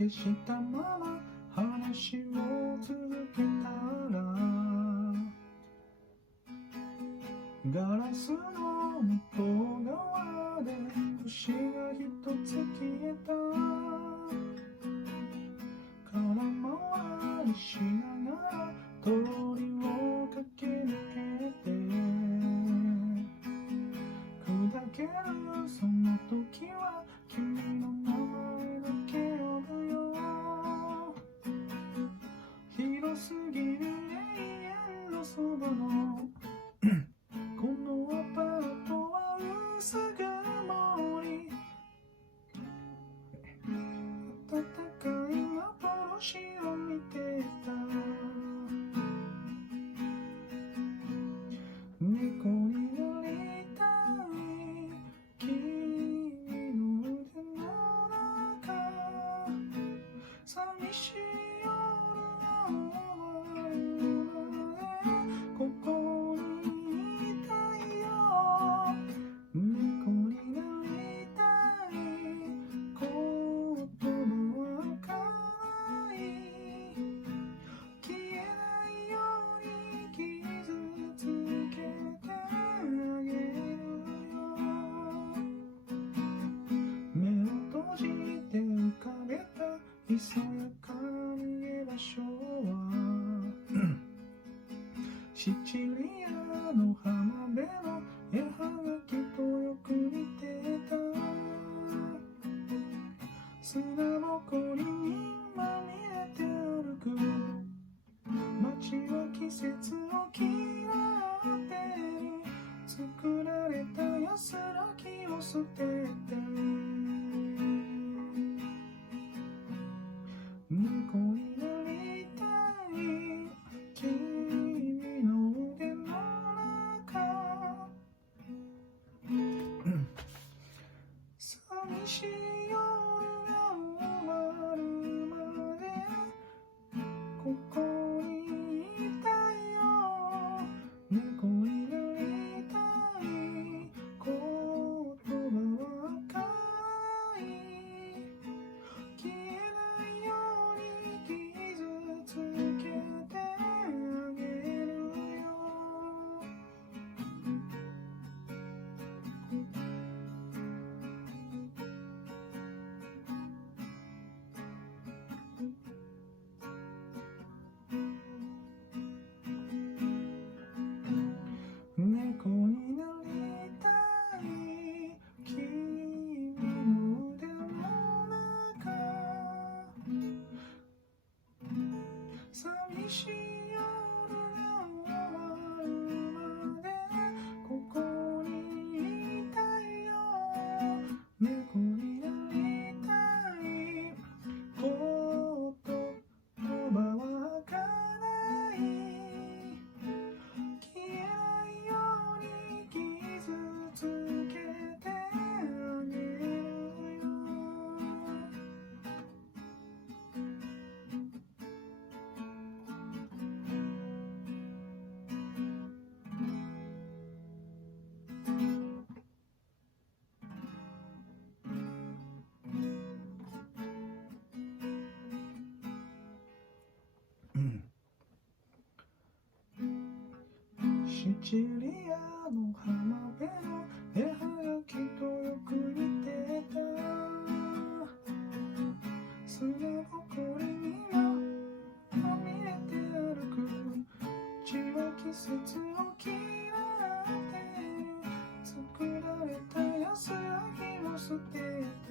消したまま話を続けたら、ガラスの向こう側で星が一つ消えた。空回りしながら通りを駆け抜けて、砕けるその時は君の名前だけ呼ぶよ。広すぎる永遠のそばのこのアパートは薄曇り、暖かい幻を見てた。猫になりたい君の腕の中、寂しい夜が終わるまでここにいたいよ。猫になりたい、言葉はわからない、消えないように傷つけてあげるよ。目を閉じて浮かべたひそやかな逃げ場所はシチリアの浜辺の絵はがきとよく似てた。砂ぼこりにまみれて歩く街は季節を嫌ってる。作られた安らぎを捨てて猫になりたい君の腕の中、寂しい夜が終わるまでここにいたいよ。猫になりたい、言葉はわからない、消えないように傷つけてあげるよ。猫になりたい君の腕の中、寂しい夜が終わるまでここにいたいよ。猫になりたい、言葉はわからない、消えないように傷つけてあげるよ。シチリアの浜辺の絵はがきとよく似てた。砂ぼこりにまみれて歩く街は季節を嫌ってる。作られた安らぎを捨てて